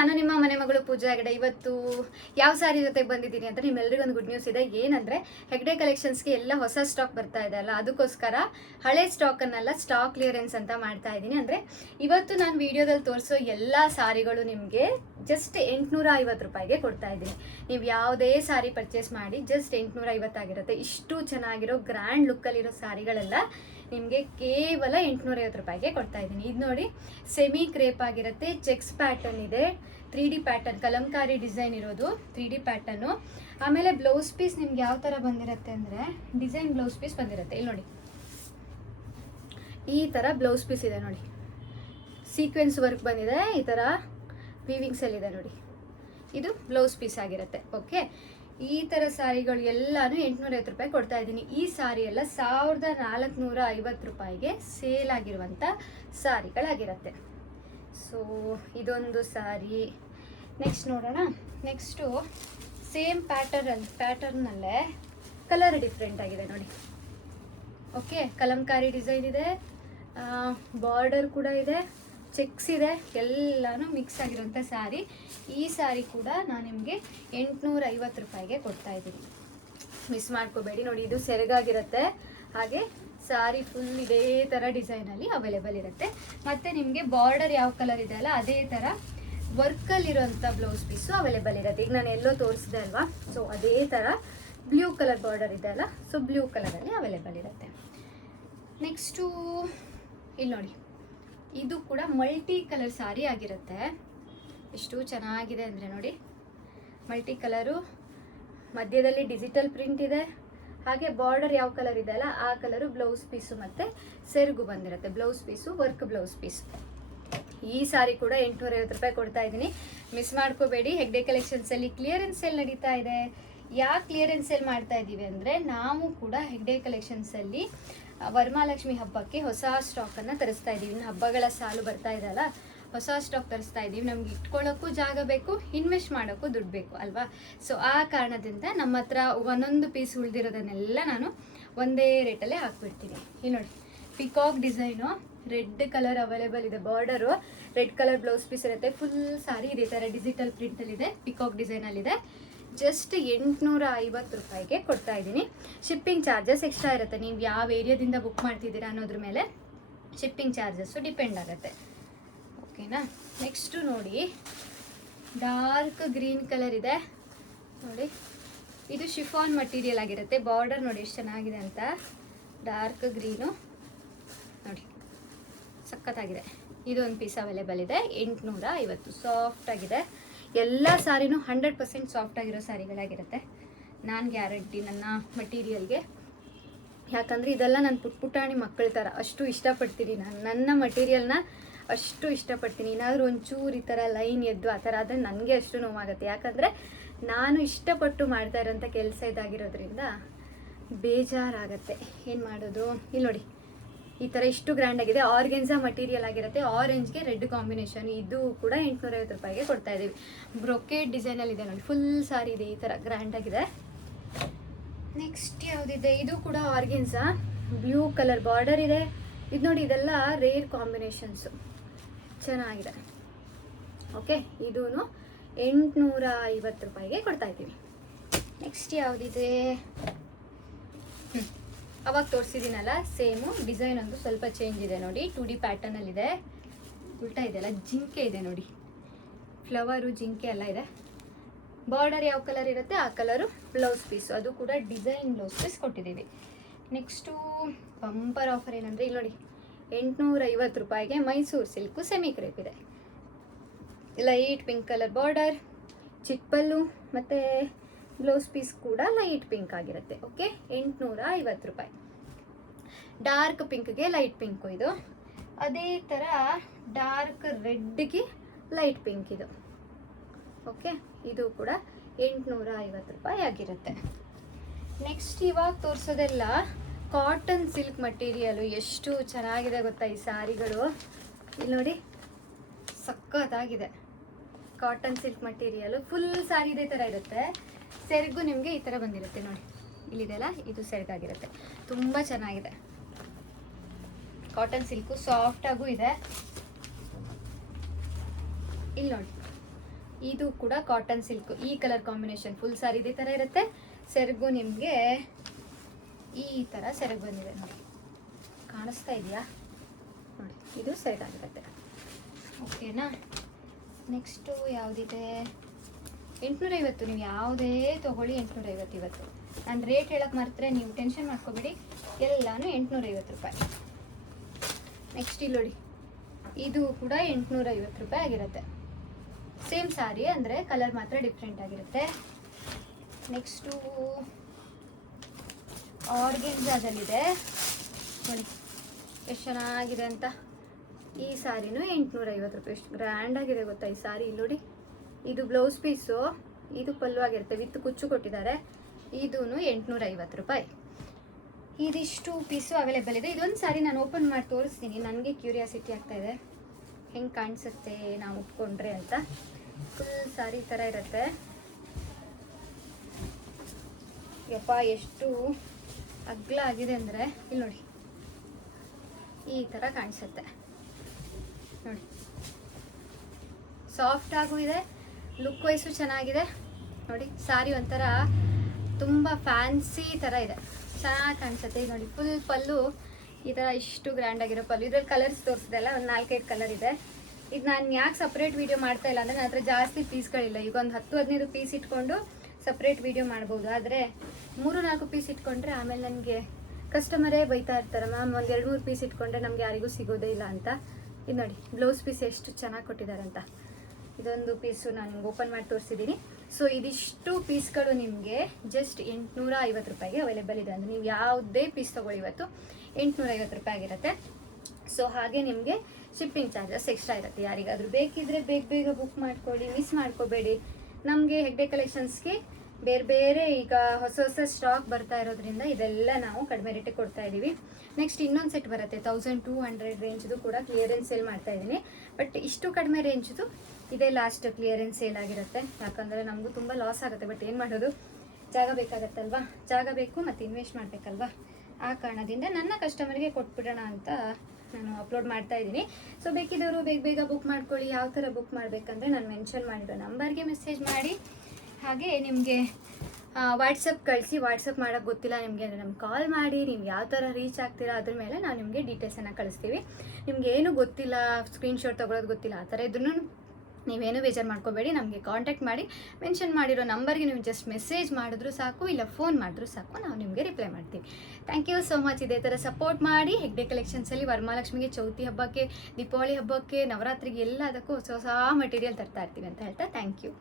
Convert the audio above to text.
ನಾನು ನಿಮ್ಮ ಮನೆ ಮಗಳು ಪೂಜಾ ಹೆಗಡೆ. ಇವತ್ತು ಯಾವ ಸಾರಿ ಜೊತೆಗೆ ಬಂದಿದ್ದೀನಿ ಅಂತ ನಿಮ್ಮೆಲ್ಲರಿಗೂ ಒಂದು ಗುಡ್ ನ್ಯೂಸ್ ಇದೆ. ಏನಂದ್ರೆ ಹೆಗ್ಡೆ ಕಲೆಕ್ಷನ್ಸ್ಗೆ ಎಲ್ಲ ಹೊಸ ಸ್ಟಾಕ್ ಬರ್ತಾ ಇದೆ ಅಲ್ಲ, ಅದಕ್ಕೋಸ್ಕರ ಹಳೆ ಸ್ಟಾಕ್ ಅನ್ನೆಲ್ಲ ಸ್ಟಾಕ್ ಕ್ಲಿಯರೆನ್ಸ್ ಅಂತ ಮಾಡ್ತಾ ಇದ್ದೀನಿ. ಅಂದ್ರೆ ಇವತ್ತು ನಾನು ವಿಡಿಯೋದಲ್ಲಿ ತೋರಿಸೋ ಎಲ್ಲ ಸಾರಿಗಳು ನಿಮಗೆ ಜಸ್ಟ್ 850 ರೂಪಾಯಿಗೆ ಕೊಡ್ತಾ ಇದ್ದೀನಿ. ನೀವು ಯಾವುದೇ ಸಾರಿ ಪರ್ಚೇಸ್ ಮಾಡಿ ಜಸ್ಟ್ 850 ಆಗಿರುತ್ತೆ. ಇಷ್ಟು ಚೆನ್ನಾಗಿರೋ ಗ್ರ್ಯಾಂಡ್ ಲುಕ್ಕಲ್ಲಿರೋ ಸಾರಿಗಳೆಲ್ಲ ನಿಮಗೆ ಕೇವಲ 850 ರೂಪಾಯಿಗೆ ಕೊಡ್ತಾ ಇದ್ದೀನಿ. ಇದು ನೋಡಿ, ಸೆಮಿ ಕ್ರೇಪ್ ಆಗಿರುತ್ತೆ, ಚೆಕ್ಸ್ ಪ್ಯಾಟರ್ನ್ ಇದೆ, 3D ಪ್ಯಾಟರ್ನ್, ಕಲಂಕಾರಿ ಡಿಸೈನ್ ಇರೋದು 3D ಪ್ಯಾಟರ್ನು. ಆಮೇಲೆ ಬ್ಲೌಸ್ ಪೀಸ್ ನಿಮ್ಗೆ ಯಾವ ಥರ ಬಂದಿರುತ್ತೆ ಅಂದರೆ ಡಿಸೈನ್ ಬ್ಲೌಸ್ ಪೀಸ್ ಬಂದಿರುತ್ತೆ. ಇಲ್ಲಿ ನೋಡಿ, ಈ ಥರ ಬ್ಲೌಸ್ ಪೀಸ್ ಇದೆ ನೋಡಿ, ಸೀಕ್ವೆನ್ಸ್ ವರ್ಕ್ ಬಂದಿದೆ, ಈ ಥರ ವೀವಿಂಗ್ಸಲ್ಲಿ ಇದೆ ನೋಡಿ, ಇದು ಬ್ಲೌಸ್ ಪೀಸ್ ಆಗಿರುತ್ತೆ. ಓಕೆ, ಈ ಥರ ಸಾರಿಗಳು ಎಲ್ಲಾನು 850 ರೂಪಾಯಿ ಕೊಡ್ತಾ ಇದ್ದೀನಿ. ಈ ಸಾರಿ ಎಲ್ಲ 1450 ರೂಪಾಯಿಗೆ ಸೇಲ್ ಆಗಿರುವಂಥ ಸಾರಿಗಳಾಗಿರುತ್ತೆ. ಸೊ ಇದೊಂದು ಸಾರಿ. ನೆಕ್ಸ್ಟ್ ನೋಡೋಣ. ನೆಕ್ಸ್ಟು ಸೇಮ್ ಪ್ಯಾಟರ್ನಲ್ಲೇ ಕಲರ್ ಡಿಫ್ರೆಂಟ್ ಆಗಿದೆ ನೋಡಿ. ಓಕೆ, ಕಲಂಕಾರಿ ಡಿಸೈನ್ ಇದೆ, ಬಾರ್ಡರ್ ಕೂಡ ಇದೆ, ಚೆಕ್ಸ್ ಇದೆ, ಎಲ್ಲಾನು ಮಿಕ್ಸ್ ಆಗಿರೋಂಥ ಸಾರಿ. ಈ ಸಾರಿ ಕೂಡ ನಾನು ನಿಮಗೆ 850 ರೂಪಾಯಿಗೆ ಕೊಡ್ತಾ ಇದ್ದೀನಿ. ಮಿಸ್ ಮಾಡ್ಕೋಬೇಡಿ. ನೋಡಿ, ಇದು ಸೆರಗಾಗಿರುತ್ತೆ, ಹಾಗೆ ಸಾರಿ ಫುಲ್ ಇದೇ ಥರ ಡಿಸೈನಲ್ಲಿ ಅವೈಲೇಬಲ್ ಇರುತ್ತೆ. ಮತ್ತು ನಿಮಗೆ ಬಾರ್ಡರ್ ಯಾವ ಕಲರ್ ಇದೆ ಅಲ್ಲ, ಅದೇ ಥರ ವರ್ಕಲ್ಲಿರೋಂಥ ಬ್ಲೌಸ್ ಪೀಸು ಅವೈಲೇಬಲ್ ಇರುತ್ತೆ. ಈಗ ನಾನು ಎಲ್ಲೋ ತೋರಿಸಿದೆ ಅಲ್ವಾ, ಸೊ ಅದೇ ಥರ ಬ್ಲೂ ಕಲರ್ ಬಾರ್ಡರ್ ಇದೆ ಅಲ್ಲ, ಸೊ ಬ್ಲೂ ಕಲರಲ್ಲಿ ಅವೈಲೇಬಲ್ ಇರುತ್ತೆ. ನೆಕ್ಸ್ಟು ಇಲ್ಲಿ ನೋಡಿ, ಇದು ಕೂಡ ಮಲ್ಟಿ ಕಲರ್ ಸಾರಿ ಆಗಿರುತ್ತೆ. ಎಷ್ಟು ಚೆನ್ನಾಗಿದೆ ಅಂದರೆ ನೋಡಿ, ಮಲ್ಟಿ ಕಲರು, ಮಧ್ಯದಲ್ಲಿ ಡಿಜಿಟಲ್ ಪ್ರಿಂಟ್ ಇದೆ, ಹಾಗೆ ಬಾರ್ಡರ್ ಯಾವ ಕಲರ್ ಇದೆ ಅಲ್ಲ ಆ ಕಲರು ಬ್ಲೌಸ್ ಪೀಸು ಮತ್ತು ಸೆರಗು ಬಂದಿರುತ್ತೆ. Blouse piece work blouse piece. ಈ ಸಾರಿ ಕೂಡ 850 ರೂಪಾಯಿ ಕೊಡ್ತಾ ಇದ್ದೀನಿ. ಮಿಸ್ ಮಾಡ್ಕೋಬೇಡಿ. ಹೆಗ್ಡೆ ಕಲೆಕ್ಷನ್ಸಲ್ಲಿ ಕ್ಲಿಯರೆನ್ಸ್ ಸೇಲ್ ನಡೀತಾ ಇದೆ. ಯಾಕೆ ಕ್ಲಿಯರೆನ್ಸ್ ಸೇಲ್ ಮಾಡ್ತಾ ಇದ್ದೀವಿ ಅಂದರೆ, ನಾವು ಕೂಡ ಹೆಗ್ಡೆ ಕಲೆಕ್ಷನ್ಸಲ್ಲಿ ವರಮಹಾಲಕ್ಷ್ಮಿ ಹಬ್ಬಕ್ಕೆ ಹೊಸ ಸ್ಟಾಕನ್ನು ತರಿಸ್ತಾ ಇದ್ದೀವಿ. ಇನ್ನು ಹಬ್ಬಗಳ ಸಾಲು ಬರ್ತಾ ಇದೆ ಅಲ್ಲ, ಹೊಸ ಸ್ಟಾಕ್ ತರಿಸ್ತಾ ಇದ್ದೀವಿ. ನಮ್ಗೆ ಇಟ್ಕೊಳ್ಳೋಕ್ಕೂ ಜಾಗ ಬೇಕು, ಇನ್ವೆಸ್ಟ್ ಮಾಡೋಕ್ಕೂ ದುಡ್ಡು ಬೇಕು ಅಲ್ವಾ. ಸೊ ಆ ಕಾರಣದಿಂದ ನಮ್ಮ ಹತ್ರ ಒಂದೊಂದು ಪೀಸ್ ಉಳಿದಿರೋದನ್ನೆಲ್ಲ ನಾನು ಒಂದೇ ರೇಟಲ್ಲೇ ಹಾಕ್ಬಿಡ್ತೀನಿ. ಇಲ್ಲಿ ನೋಡಿ, peacock design, red colour available ಇದೆ, border red colour blouse piece ಇರುತ್ತೆ. ಫುಲ್ ಸಾರಿ ಇದೇ ಥರ ಡಿಜಿಟಲ್ ಪ್ರಿಂಟಲ್ಲಿದೆ, ಪಿಕಾಕ್ ಡಿಸೈನಲ್ಲಿದೆ. ಜಸ್ಟ್ 850 ರೂಪಾಯಿಗೆ ಕೊಡ್ತಾ ಇದ್ದೀನಿ. ಶಿಪ್ಪಿಂಗ್ ಚಾರ್ಜಸ್ ಎಕ್ಸ್ಟ್ರಾ ಇರುತ್ತೆ. ನೀವು ಯಾವ ಏರಿಯಾದಿಂದ ಬುಕ್ ಮಾಡ್ತಿದ್ದೀರಾ ಅನ್ನೋದ್ರ ಮೇಲೆ ಶಿಪ್ಪಿಂಗ್ ಚಾರ್ಜಸ್ಸು ಡಿಪೆಂಡ್ ಆಗುತ್ತೆ. ಓಕೆನಾ. ನೆಕ್ಸ್ಟು ನೋಡಿ, ಡಾರ್ಕ್ ಗ್ರೀನ್ ಕಲರ್ ಇದೆ ನೋಡಿ, ಇದು ಶಿಫಾನ್ ಮಟೀರಿಯಲ್ ಆಗಿರುತ್ತೆ. ಬಾರ್ಡರ್ ನೋಡಿ ಎಷ್ಟು ಚೆನ್ನಾಗಿದೆ ಅಂತ, ಡಾರ್ಕ್ ಗ್ರೀನು ನೋಡಿ, ಸಖತ್ತಾಗಿದೆ. ಇದು ಒಂದು ಪೀಸ್ ಅವೈಲೇಬಲ್ ಇದೆ, 850. ಸಾಫ್ಟ್ ಆಗಿದೆ. ಎಲ್ಲ ಸಾರಿನೂ 100% ಸಾಫ್ಟ್ ಆಗಿರೋ ಸಾರಿಗಳಾಗಿರುತ್ತೆ. ನಾನು ಗ್ಯಾರಂಟಿ ನನ್ನ ಮಟೀರಿಯಲ್ಗೆ. ಯಾಕಂದರೆ ಇದೆಲ್ಲ ನಾನು ಪುಟಾಣಿ ಮಕ್ಕಳ ಥರ ಅಷ್ಟು ಇಷ್ಟಪಡ್ತೀನಿ. ನನ್ನ ಮಟೀರಿಯಲ್ನ ಅಷ್ಟು ಇಷ್ಟಪಡ್ತೀನಿ. ಏನಾದರೂ ಒಂಚೂರು ಈ ಥರ ಲೈನ್ ಎದ್ದು ಆ ಥರ ಆದರೆ ನನಗೆ ಅಷ್ಟು ನೋವಾಗುತ್ತೆ. ಯಾಕಂದರೆ ನಾನು ಇಷ್ಟಪಟ್ಟು ಮಾಡ್ತಾ ಇರೋಂಥ ಕೆಲಸ ಇದಾಗಿರೋದ್ರಿಂದ ಬೇಜಾರಾಗತ್ತೆ. ಏನು ಮಾಡೋದು. ಇಲ್ಲಿ ನೋಡಿ, ಈ ಥರ ಇಷ್ಟು ಗ್ರ್ಯಾಂಡ್ ಆಗಿದೆ. ಆರ್ಗೆನ್ಸಾ ಮಟೀರಿಯಲ್ ಆಗಿರುತ್ತೆ, ಆರೆಂಜ್ಗೆ ರೆಡ್ ಕಾಂಬಿನೇಷನ್. ಇದು ಕೂಡ 850 ರೂಪಾಯಿಗೆ ಕೊಡ್ತಾ ಇದ್ದೀವಿ. ಬ್ರೊಕೇಡ್ ಡಿಸೈನಲ್ಲಿ ಇದೆ ನೋಡಿ, ಫುಲ್ ಸಾರಿ ಇದೆ, ಈ ಥರ ಗ್ರ್ಯಾಂಡ್ ಆಗಿದೆ. ನೆಕ್ಸ್ಟ್ ಯಾವುದಿದೆ, ಇದು ಕೂಡ ಆರ್ಗೆನ್ಸಾ, ಬ್ಲೂ ಕಲರ್ ಬಾರ್ಡರ್ ಇದೆ. ಇದು ನೋಡಿ, ಇದೆಲ್ಲ ರೇರ್ ಕಾಂಬಿನೇಷನ್ಸು, ಚೆನ್ನಾಗಿದೆ. ಓಕೆ, ಇದೂ 850 ರೂಪಾಯಿಗೆ ಕೊಡ್ತಾ ಇದ್ದೀವಿ. ನೆಕ್ಸ್ಟ್ ಯಾವುದಿದೆ, ಅವಾಗ ತೋರಿಸಿದ್ದೀನಲ್ಲ ಸೇಮು ಡಿಸೈನ್, ಒಂದು ಸ್ವಲ್ಪ ಚೇಂಜ್ ಇದೆ ನೋಡಿ. 2D ಪ್ಯಾಟರ್ನಲ್ಲಿದೆ, ಉಲ್ಟಾ ಇದೆಲ್ಲ ಜಿಂಕೆ ಇದೆ ನೋಡಿ, ಫ್ಲವರು ಜಿಂಕೆ ಎಲ್ಲ ಇದೆ. ಬಾರ್ಡರ್ ಯಾವ ಕಲರ್ ಇರುತ್ತೆ ಆ ಕಲರು ಬ್ಲೌಸ್ ಪೀಸು, ಅದು ಕೂಡ ಡಿಸೈನ್ ಬ್ಲೌಸ್ ಪೀಸ್ ಕೊಟ್ಟಿದ್ದೀವಿ. ನೆಕ್ಸ್ಟು ಬಂಪರ್ ಆಫರ್ ಏನಂದರೆ, ಇಲ್ಲಿ ನೋಡಿ, 850 ರೂಪಾಯಿಗೆ ಮೈಸೂರು ಸಿಲ್ಕು ಸೆಮಿ ಕ್ರೇಪ್ ಇದೆ. ಲೈಟ್ ಪಿಂಕ್ ಕಲರ್ ಬಾರ್ಡರ್, ಚಿಕ್ಕಪಲ್ಲು ಮತ್ತು ಬ್ಲೌಸ್ ಪೀಸ್ ಕೂಡ ಲೈಟ್ ಪಿಂಕ್ ಆಗಿರುತ್ತೆ. ಓಕೆ, 850 ರೂಪಾಯಿ. ಡಾರ್ಕ್ ಪಿಂಕ್ಗೆ ಲೈಟ್ ಪಿಂಕು ಇದು, ಅದೇ ಥರ ಡಾರ್ಕ್ ರೆಡ್ಗೆ ಲೈಟ್ ಪಿಂಕ್ ಇದು. ಓಕೆ, ಇದು ಕೂಡ 850 ರೂಪಾಯಿ ಆಗಿರುತ್ತೆ. ನೆಕ್ಸ್ಟ್ ಇವಾಗ ತೋರಿಸೋದೆಲ್ಲ ಕಾಟನ್ ಸಿಲ್ಕ್ ಮಟೀರಿಯಲು. ಎಷ್ಟು ಚೆನ್ನಾಗಿದೆ ಗೊತ್ತಾ ಈ ಸಾರಿಗಳು. ಇಲ್ಲಿ ನೋಡಿ, ಸಖತ್ತಾಗಿದೆ. Cotton silk material, full sari ಇದೇ ಥರ ಇರುತ್ತೆ. ಸೆರಗು ನಿಮಗೆ ಈ ಥರ ಬಂದಿರುತ್ತೆ ನೋಡಿ, ಇಲ್ಲಿದೆಲ್ಲ ಇದು ಸೆರಗಾಗಿರುತ್ತೆ. ತುಂಬ ಚೆನ್ನಾಗಿದೆ. ಕಾಟನ್ ಸಿಲ್ಕು ಸಾಫ್ಟ್ ಆಗು ಇದೆ. ಇಲ್ಲಿ ನೋಡಿ, ಇದು ಕೂಡ ಕಾಟನ್ ಸಿಲ್ಕ್, ಈ ಕಲರ್ ಕಾಂಬಿನೇಷನ್ ಫುಲ್ ಸಾರಿ ಇದೇ ಥರ ಇರುತ್ತೆ. ಸೆರಗು ನಿಮಗೆ ಈ ಥರ ಸೆರಗು ಬಂದಿದೆ ನೋಡಿ, ಕಾಣಿಸ್ತಾ ಇದೆಯಾ ನೋಡಿ, ಇದು ಸೆರಗಾಗಿರುತ್ತೆ. ಓಕೆನಾ. ನೆಕ್ಸ್ಟು ಯಾವುದಿದೆ, 850. ನೀವು ಯಾವುದೇ ತೊಗೊಳ್ಳಿ 850 ಇವತ್ತು. ನಾನು ರೇಟ್ ಹೇಳಕ್ಕೆ ಮಾತ್ರ, ನೀವು ಟೆನ್ಷನ್ ಮಾಡ್ಕೋಬೇಡಿ, ಎಲ್ಲನೂ 850 ರೂಪಾಯಿ. ನೆಕ್ಸ್ಟ್ ಇಲ್ಲಿ ನೋಡಿ, ಇದು ಕೂಡ 850 ರೂಪಾಯಿ ಆಗಿರುತ್ತೆ. ಸೇಮ್ ಸಾರಿ, ಅಂದರೆ ಕಲರ್ ಮಾತ್ರ ಡಿಫ್ರೆಂಟ್ ಆಗಿರುತ್ತೆ. ನೆಕ್ಸ್ಟು ಆರ್ಗೆನ್ಜಾದಲ್ಲಿದೆ ನೋಡಿ, ಎಷ್ಟು ಚೆನ್ನಾಗಿದೆ ಅಂತ. ಈ ಸಾರಿನೂ 850 ರೂಪಾಯಿ. ಎಷ್ಟು ಗ್ರ್ಯಾಂಡಾಗಿದೆ ಗೊತ್ತಾ ಈ ಸಾರಿ. ಇಲ್ಲಿ ನೋಡಿ, ಇದು ಬ್ಲೌಸ್ ಪೀಸು, ಇದು ಪಲ್ಲು ಆಗಿರುತ್ತೆ, ವಿತ್ ಕುಚ್ಚು ಕೊಟ್ಟಿದ್ದಾರೆ. ಇದೂ 850 ರೂಪಾಯಿ. ಇದಿಷ್ಟು ಪೀಸು ಅವೈಲೇಬಲ್ ಇದೆ. ಇದೊಂದು ಸಾರಿ ನಾನು ಓಪನ್ ಮಾಡಿ ತೋರಿಸ್ತೀನಿ, ನನಗೆ ಕ್ಯೂರಿಯಾಸಿಟಿ ಆಗ್ತಾಯಿದೆ ಹೆಂಗೆ ಕಾಣಿಸುತ್ತೆ ನಾವು ಉಟ್ಕೊಂಡ್ರೆ ಅಂತ. ಫುಲ್ ಸಾರಿ ಥರ ಇರುತ್ತೆ. ಯಪ್ಪ ಎಷ್ಟು ಅಗ್ಲ ಆಗಿದೆ ಅಂದರೆ, ಇಲ್ಲಿ ನೋಡಿ ಈ ಥರ ಕಾಣಿಸುತ್ತೆ ನೋಡಿ. ಸಾಫ್ಟ್ ಆಗೂ ಇದೆ, ಲುಕ್ ವೈಸು ಚೆನ್ನಾಗಿದೆ ನೋಡಿ. ಸಾರಿ ಒಂಥರ ತುಂಬ ಫ್ಯಾನ್ಸಿ ಥರ ಇದೆ, ಚೆನ್ನಾಗಿ ಕಾಣಿಸುತ್ತೆ. ಇದು ನೋಡಿ, ಫುಲ್ ಪಲ್ಲು ಈ ಥರ ಇಷ್ಟು ಗ್ರ್ಯಾಂಡ್ ಆಗಿರೋ ಪಲ್ಲು. ಇದ್ರಲ್ಲಿ ಕಲರ್ಸ್ ತೋರಿಸಿದೆಲ್ಲ, ಒಂದು 4-5 ಕಲರ್ ಇದೆ. ಇದು ನಾನು ಯಾಕೆ ಸಪ್ರೇಟ್ ವೀಡಿಯೋ ಮಾಡ್ತಾ ಇಲ್ಲ ಅಂದರೆ, ನನ್ನ ಹತ್ರ ಜಾಸ್ತಿ ಪೀಸ್ಗಳಿಲ್ಲ. ಈಗ ಒಂದು 10-15 ಪೀಸ್ ಇಟ್ಕೊಂಡು ಸಪ್ರೇಟ್ ವೀಡಿಯೋ ಮಾಡ್ಬೋದು. ಆದರೆ 3-4 ಪೀಸ್ ಇಟ್ಕೊಂಡ್ರೆ ಆಮೇಲೆ ನನಗೆ ಕಸ್ಟಮರೇ ಬೈತಾ ಇರ್ತಾರೆ, ಮ್ಯಾಮ್ ಒಂದು 2-3 ಪೀಸ್ ಇಟ್ಕೊಂಡ್ರೆ ನಮಗೆ ಯಾರಿಗೂ ಸಿಗೋದೇ ಇಲ್ಲ ಅಂತ. ಇದು ನೋಡಿ, ಬ್ಲೌಸ್ ಪೀಸ್ ಎಷ್ಟು ಚೆನ್ನಾಗಿ ಕೊಟ್ಟಿದ್ದಾರೆ ಅಂತ. ಇದೊಂದು ಪೀಸು ನಾನು ಓಪನ್ ಮಾಡಿ ತೋರಿಸಿದ್ದೀನಿ. ಸೊ ಇದಿಷ್ಟು ಪೀಸ್ಗಳು ನಿಮಗೆ ಜಸ್ಟ್ 850 ರೂಪಾಯಿಗೆ ಅವೈಲೇಬಲ್ ಇದೆ. ಅಂದರೆ ನೀವು ಯಾವುದೇ ಪೀಸ್ ತೊಗೊಳ್ಳಿ ಇವತ್ತು 850 ರೂಪಾಯಿ ಆಗಿರುತ್ತೆ. ಸೊ ಹಾಗೆ ನಿಮಗೆ ಶಿಪ್ಪಿಂಗ್ ಚಾರ್ಜಸ್ ಎಕ್ಸ್ಟ್ರಾ ಇರುತ್ತೆ. ಯಾರಿಗಾದರೂ ಬೇಕಿದ್ದರೆ ಬೇಗ ಬುಕ್ ಮಾಡ್ಕೊಳ್ಳಿ, ಮಿಸ್ ಮಾಡ್ಕೋಬೇಡಿ. ನಮಗೆ ಹೆಗ್ಡೆ ಕಲೆಕ್ಷನ್ಸ್ಗೆ ಬೇರೆ ಈಗ ಹೊಸ ಸ್ಟಾಕ್ ಬರ್ತಾ ಇರೋದ್ರಿಂದ ಇದೆಲ್ಲ ನಾವು ಕಡಿಮೆ ರೇಟಿಗೆ ಕೊಡ್ತಾ ಇದ್ದೀವಿ. ನೆಕ್ಸ್ಟ್ ಇನ್ನೊಂದು ಸೆಟ್ ಬರುತ್ತೆ 1200 ರೇಂಜ್ದು ಕೂಡ ಕ್ಲಿಯರೆನ್ಸ್ ಸೇಲ್ ಮಾಡ್ತಾ ಇದ್ದೀನಿ. ಬಟ್ ಇಷ್ಟು ಕಡಿಮೆ ರೇಂಜ್ದು ಇದೇ ಲಾಸ್ಟ್ ಕ್ಲಿಯರೆನ್ಸ್ ಸೇಲ್ ಆಗಿರುತ್ತೆ. ಯಾಕಂದರೆ ನಮಗೂ ತುಂಬ ಲಾಸ್ ಆಗುತ್ತೆ. ಬಟ್ ಏನು ಮಾಡೋದು, ಜಾಗ ಬೇಕಾಗತ್ತಲ್ವಾ, ಜಾಗ ಬೇಕು ಮತ್ತು ಇನ್ವೆಸ್ಟ್ ಮಾಡಬೇಕಲ್ವಾ. ಆ ಕಾರಣದಿಂದ ನನ್ನ ಕಸ್ಟಮರ್ಗೆ ಕೊಟ್ಬಿಡೋಣ ಅಂತ ನಾನು ಅಪ್ಲೋಡ್ ಮಾಡ್ತಾ ಇದ್ದೀನಿ. ಸೊ ಬೇಕಿದ್ದವರು ಬೇಗ ಬುಕ್ ಮಾಡ್ಕೊಳ್ಳಿ. ಯಾವ ಥರ ಬುಕ್ ಮಾಡಬೇಕಂದ್ರೆ ನಾನು ಮೆನ್ಷನ್ ಮಾಡಿರೋ ನಂಬರ್ಗೆ ಮೆಸೇಜ್ ಮಾಡಿ, ಹಾಗೆ ನಿಮಗೆ ವಾಟ್ಸಪ್ ಕಳಿಸಿ. ವಾಟ್ಸಪ್ ಮಾಡೋಕ್ಕೆ ಗೊತ್ತಿಲ್ಲ ನಿಮಗೆ ಅಂದರೆ ನಮ್ಗೆ ಕಾಲ್ ಮಾಡಿ, ನೀವು ಯಾವ ಥರ ರೀಚ್ ಆಗ್ತೀರಾ ಅದ್ರ ಮೇಲೆ ನಾವು ನಿಮಗೆ ಡೀಟೇಲ್ಸನ್ನು ಕಳಿಸ್ತೀವಿ. ನಿಮ್ಗೆ ಏನು ಗೊತ್ತಿಲ್ಲ, ಸ್ಕ್ರೀನ್ಶಾಟ್ ತೊಗೊಳೋದು ಗೊತ್ತಿಲ್ಲ, ಆ ಥರ ಇದ್ರೂ ನೀವೇನು ಬೇಜಾರು ಮಾಡ್ಕೋಬೇಡಿ. ನಮಗೆ ಕಾಂಟ್ಯಾಕ್ಟ್ ಮಾಡಿ ಮೆನ್ಷನ್ ಮಾಡಿರೋ ನಂಬರ್ಗೆ ನೀವು ಜಸ್ಟ್ ಮೆಸೇಜ್ ಮಾಡಿದ್ರೂ ಸಾಕು, ಇಲ್ಲ ಫೋನ್ ಮಾಡಿದ್ರೂ ಸಾಕು, ನಾವು ನಿಮಗೆ ರಿಪ್ಲೈ ಮಾಡ್ತೀವಿ. Thank you so much. ಇದೇ ಥರ ಸಪೋರ್ಟ್ ಮಾಡಿ. ಹೆಗ್ಡೆ ಕಲೆಕ್ಷನ್ಸಲ್ಲಿ ವರಮಹಾಲಕ್ಷ್ಮಿಗೆ, ಚೌತಿ ಹಬ್ಬಕ್ಕೆ, ದೀಪಾವಳಿ ಹಬ್ಬಕ್ಕೆ, ನವರಾತ್ರಿಗೆ ಎಲ್ಲದಕ್ಕೂ ಹೊಸ ಮೆಟೀರಿಯಲ್ ತರ್ತಾ ಇರ್ತೀವಿ ಅಂತ ಹೇಳ್ತಾ ಥ್ಯಾಂಕ್ ಯು.